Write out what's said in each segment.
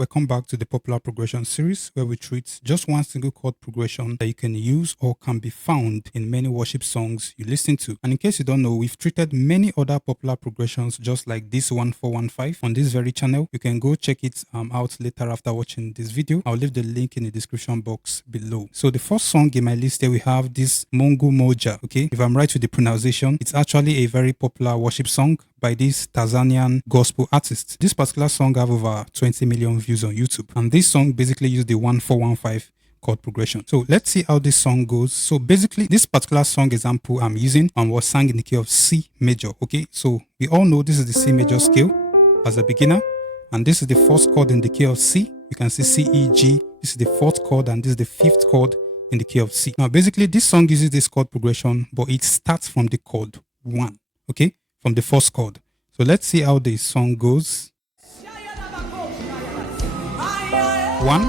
Welcome back to the Popular Progression series, where we treat just one single chord progression that you can use or can be found in many worship songs you listen to. And in case you don't know, we've treated many other popular progressions just like this 1415 on this very channel. You can go check it out later after watching this video. I'll leave the link in the description box below. So the first song in my list here, we have this Mungu Moja. Okay, if I'm right with the pronunciation, it's actually a very popular worship song by this Tanzanian gospel artist. This particular song have over 20 million views on YouTube. And this song basically used the 1415 chord progression. So let's see how this song goes. So basically, this particular song example I'm using was sung in the key of C major. Okay, so we all know this is the C major scale as a beginner. And this is the first chord in the key of C. You can see C, E, G. This is the fourth chord and this is the fifth chord in the key of C. Now basically, this song uses this chord progression, but it starts from the chord 1. Okay, from the first chord. So let's see how the song goes. 1.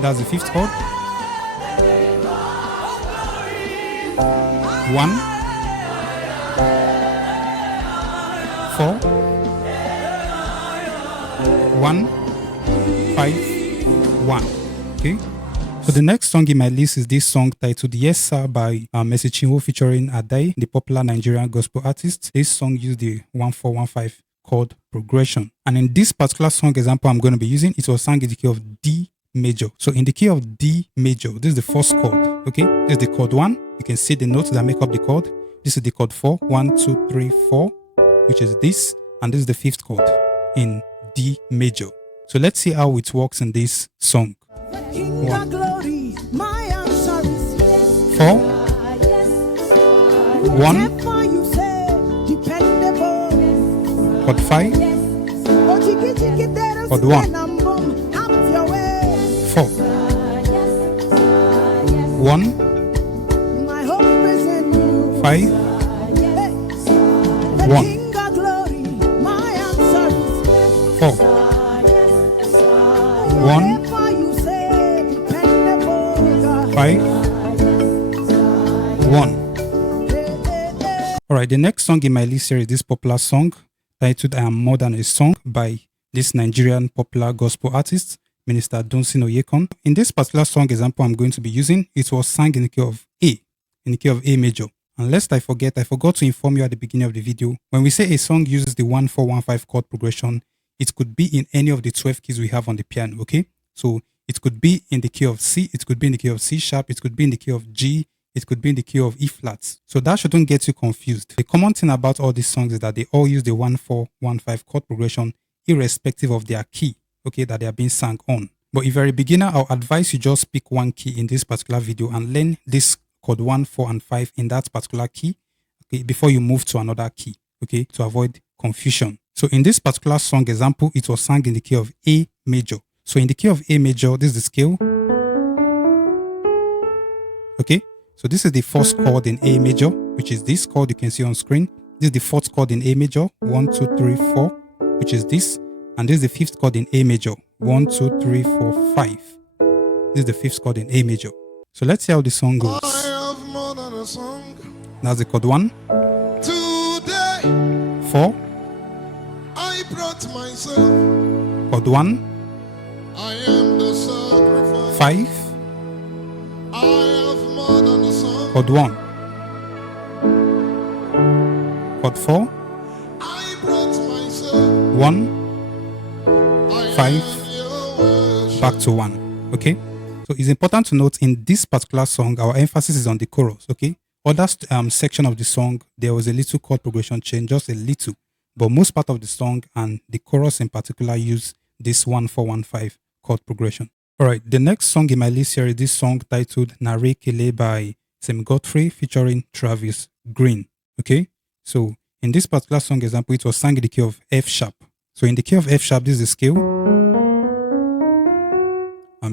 That's the fifth chord. 1. 4. 1. 5. 1. Okay. So the next song in my list is this song titled Yes Sir by Mercy Chinwo featuring Adai, the popular Nigerian gospel artist. This song used the 1415 chord progression. And in this particular song example I'm going to be using, it was sung in the key of D major. So in the key of D major, this is the first chord. Okay, this is the chord 1. You can see the notes that make up the chord. This is the chord 4. 1, 2, 3, 4, which is this. And this is the fifth chord in D major. So let's see how it works in this song. 1, 4, 1, chord 5, chord 1, 4, 1, 5, 1, 4, 1, 5, 1. Alright, the next song in my list here is this popular song titled I Am More Than a Song by this Nigerian popular gospel artist, Minister Dunsin Oyekan. In this particular song example I'm going to be using, it was sung in the key of A, in the key of A major. And lest I forgot to inform you at the beginning of the video, when we say a song uses the 1415 chord progression, it could be in any of the 12 keys we have on the piano, okay? So it could be in the key of C, it could be in the key of C sharp, it could be in the key of G, it could be in the key of E flat. So that shouldn't get you confused. The common thing about all these songs is that they all use the 1415 chord progression irrespective of their key, okay, that they are being sung on. But if you're a beginner, I'll advise you just pick one key in this particular video and learn this chord 1, 4, and 5 in that particular key, okay, before you move to another key, okay, to avoid confusion. So in this particular song example, it was sung in the key of A major. So in the key of A major, this is the scale. Okay, so this is the first chord in A major, which is this chord you can see on screen. This is the fourth chord in A major, 1, 2, 3, 4, which is this. And this is the fifth chord in A major, 1, 2, 3, 4, 5. This is the fifth chord in A major. So let's see how the song goes. I have more than a song. That's the chord 1. Today 4. I brought myself. Chord 1. I am the sacrifice. 5. I have more than a song. Chord 1. Chord 4. I brought myself. 1. I 5. am your worship. Back to 1. Okay. So it's important to note in this particular song, our emphasis is on the chorus. Okay. Other section of the song, there was a little chord progression change, just a little. But most part of the song and the chorus in particular use this 1415 chord progression. Alright, the next song in my list here is this song titled Nare Kele by Tim Godfrey featuring Travis Green. Okay, so in this particular song example, it was sung in the key of F sharp. So in the key of F sharp, this is the scale.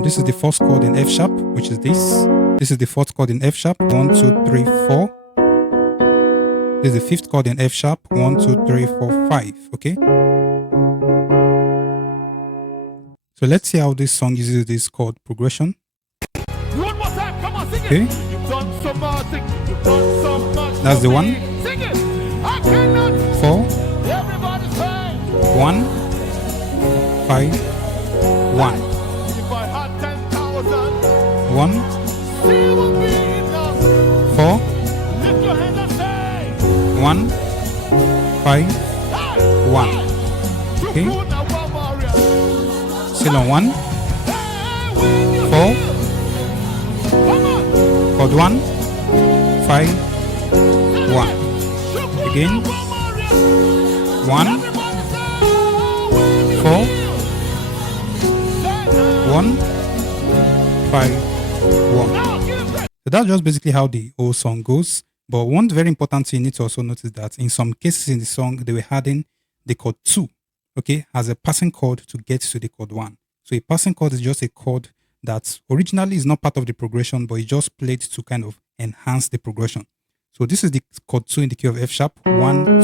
This is the first chord in F sharp, which is this. This is the fourth chord in F sharp, 1, 2, 3, 4. This is the fifth chord in F sharp, 1, 2, 3, 4, 5. Okay. So let's see how this song uses this chord progression. One more time, come on, sing it. Okay. You've done so much, you've done so much. That's the one. Sing it. I cannot. 4, Everybody's fine. 1, 5, 1. If I had 10,000, 1, still would be enough. 4, Lift your hands and say, 1, 5, hey, 1. you Okay. could not walk warrior. Still on 1, Hey, when you 4, heal. Come on. chord 1, 5, 1. You could Again. not walk warrior. 1, Everybody say, oh, when you 4, heal. Say now. 1, 5, 1. Now give praise. So that's just basically how the whole song goes. But one very important thing you need to also notice that in some cases in the song, they were adding the chord 2, okay, as a passing chord to get to the chord 1. So a passing chord is just a chord that originally is not part of the progression, but it just played to kind of enhance the progression. So this is the chord 2 in the key of F sharp, 1, 2.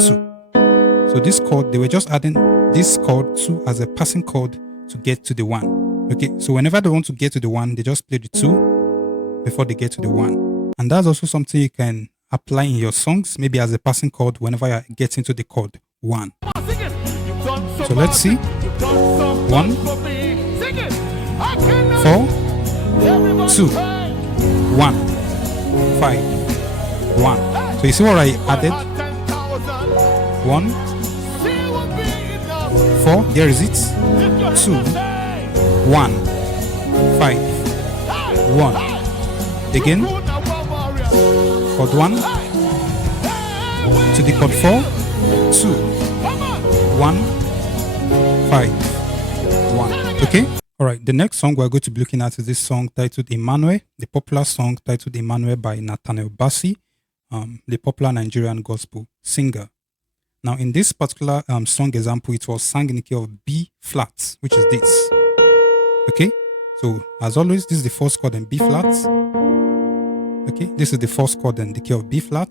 So this chord, they were just adding this chord 2 as a passing chord to get to the 1. Okay, so whenever they want to get to the 1, they just play the 2 before they get to the 1. And that's also something you can apply in your songs, maybe as a passing chord whenever you get into the chord 1. Come on, sing it. You've done So let's see. You've done so 1, much for me. Sing it. I cannot. 4, Everybody 2, say, 1, 5, 1. So you see what I added? 1, 4, there is it. 2, 1, 5, 1. Again, chord 1 to the chord 4, 2, 1, 5, 1. Okay? Alright, the next song we're going to be looking at is this song titled Emmanuel, the popular song titled Emmanuel by Nathaniel Bassey, the popular Nigerian gospel singer. Now, in this particular song example, it was sung in the key of B flat, which is this. Okay? So, as always, this is the first chord in B flat. Okay? This is the first chord in the key of B flat.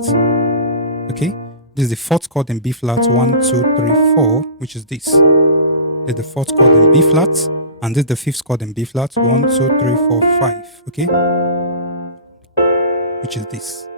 Okay? This is the fourth chord in B flat, 1, 2, 3, 4, which is this. This is the fourth chord in B flat, and this is the fifth chord in B flat, 1, 2, 3, 4, 5. Okay? Which is this.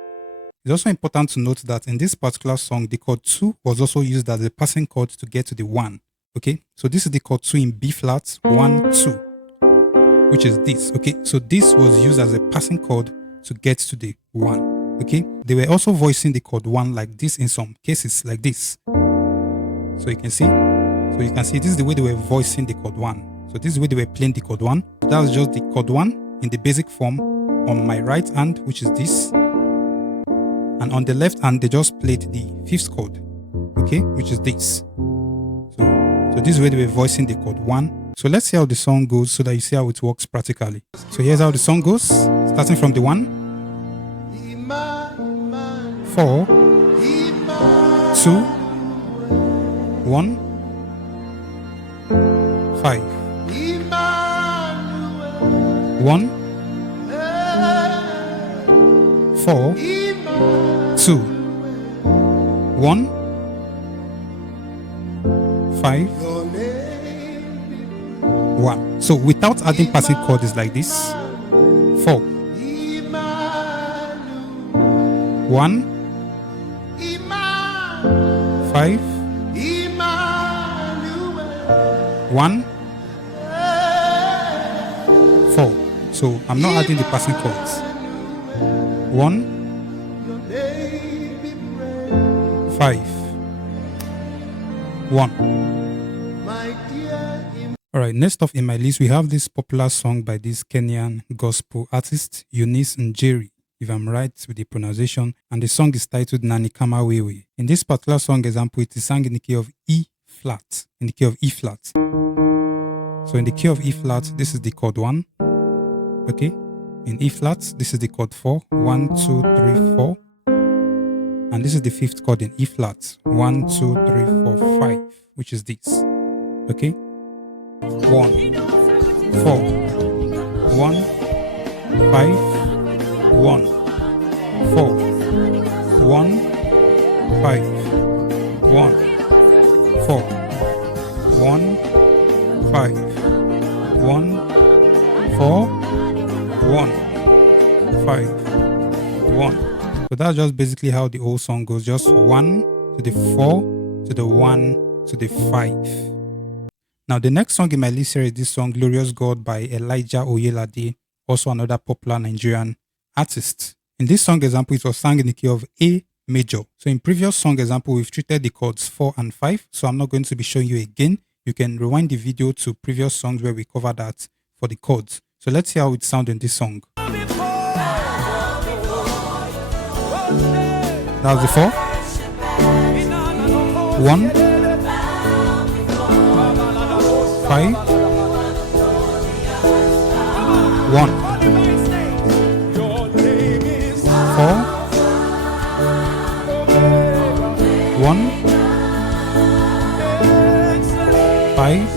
It's also important to note that in this particular song, the chord 2 was also used as a passing chord to get to the 1. Okay, so this is the chord 2 in B flat, 1, 2, which is this. Okay, so this was used as a passing chord to get to the 1. Okay, they were also voicing the chord 1 like this in some cases, like this. So you can see, this is the way they were voicing the chord 1. So this is the way they were playing the chord 1. That's just the chord 1 in the basic form on my right hand, which is this. And on the left hand, they just played the fifth chord, okay, which is this. So this is where they were voicing the chord 1. So let's see how the song goes so that you see how it works practically. So here's how the song goes, starting from the 1, 4, 2, 1, 5, 1, 4, 2, 1, 5, 1. So without adding passing chord is like this. 4, 1, 5, 1, 4. So I'm not adding the passing chords. 1, 5, 1. Alright, next up in my list, we have this popular song by this Kenyan gospel artist, Eunice Njeri, if I'm right with the pronunciation, and the song is titled Nani Kama Wewe. In this particular song example, it is sung in the key of E flat, in the key of E flat. So in the key of E flat, this is the chord 1, okay? In E flat, this is the chord 4, 1, 2, 3, 4. And this is the fifth chord in E flat, 1, 2, 3, 4, 5, which is this, okay? 1, 4, 1, 5, 1, 4, 1, 5, 1, 4, 1, 5, 1, 4, 1, 5, 1. So that's just basically how the whole song goes. Just 1 to the 4 to the 1 to the 5. Now, the next song in my list here is this song, Glorious God by Elijah Oyelade, also another popular Nigerian artist. In this song example, it was sung in the key of A major. So in previous song example, we've treated the chords 4 and 5. So I'm not going to be showing you again. You can rewind the video to previous songs where we cover that for the chords. So let's see how it sounds in this song. That's the 4. 1, 5, 1, 4, 1, 5,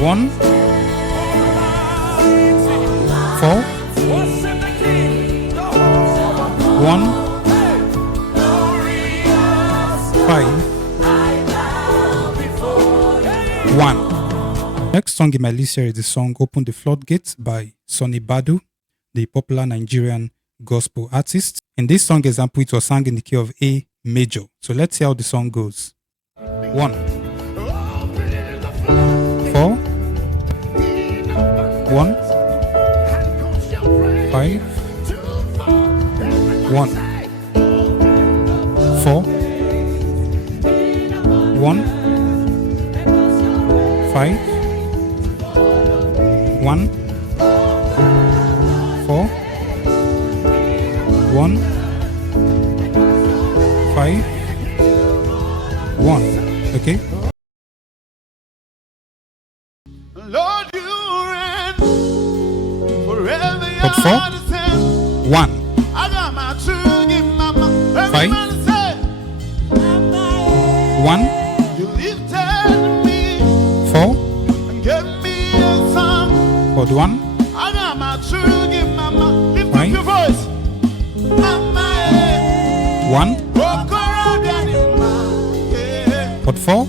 1, 4, 1, 5, 1. Next song in my list here is the song Open the Floodgates by Sonny Badu, the popular Nigerian gospel artist. In this song example, it was sung in the key of A major. So let's see how the song goes. 1, 4, 1, 5, 1, 4, 1, 5, 1, 4, 1, 5, 1. Okay. Lord, you reign forever. Chord 4, 1, I got my true give mama. 5, 1, You lifted me 4, and gave me a song. chord 1, I got my true give mama. Lift up 5, your voice. Mama, 1, walk around and in my head. chord 4,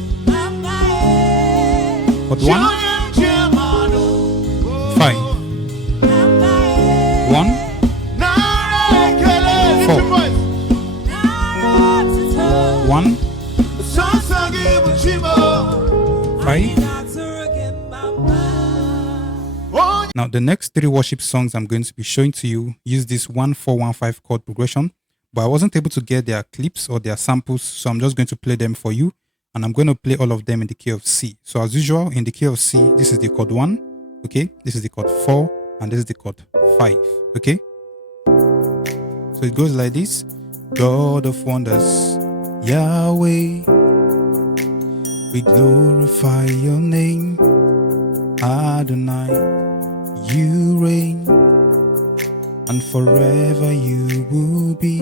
chord 1, 5, 1, 4, 1, 5. Now, the next 3 worship songs I'm going to be showing to you use this 1-4-1-5 chord progression, but I wasn't able to get their clips or their samples, so I'm just going to play them for you, and I'm going to play all of them in the key of C. So as usual, in the key of C, this is the chord 1, okay? This is the chord 4, and this is the chord 5, okay? So it goes like this. God of wonders, Yahweh, we glorify your name. Adonai, you reign, and forever you will be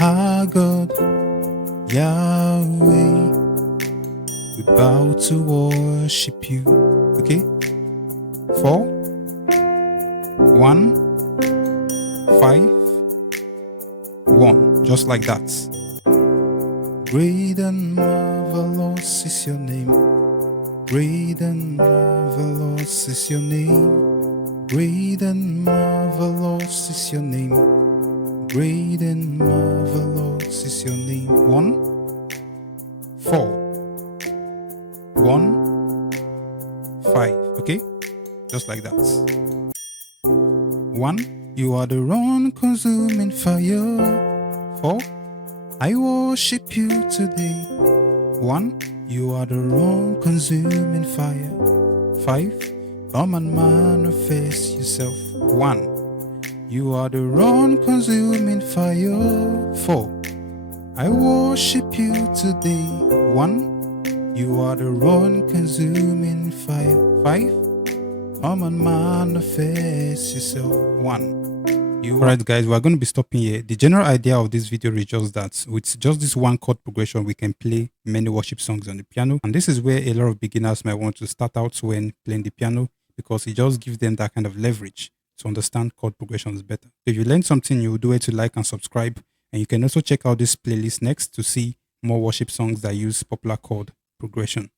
our God. Yahweh, we bow to worship you. Okay? 4, 1, 5, 1. Just like that. Great and marvelous is your name. Great and marvelous is your name. Great and marvelous is your name. Great and marvelous is your name. 1, 4, 1, 5. Okay? Just like that. 1, you are the consuming fire. 4, I worship you today. 1, you are the consuming fire. 5, come and manifest yourself. 1, you are the consuming fire. 4, I worship you today. 1, you are the consuming fire. 5, come and manifest yourself. 1. Alright guys, we're going to be stopping here. The general idea of this video is just that with just this one chord progression, we can play many worship songs on the piano. And this is where a lot of beginners might want to start out when playing the piano, because it just gives them that kind of leverage to understand chord progressions better. If you learned something new, do it to like and subscribe. And you can also check out this playlist next to see more worship songs that use popular chord progression.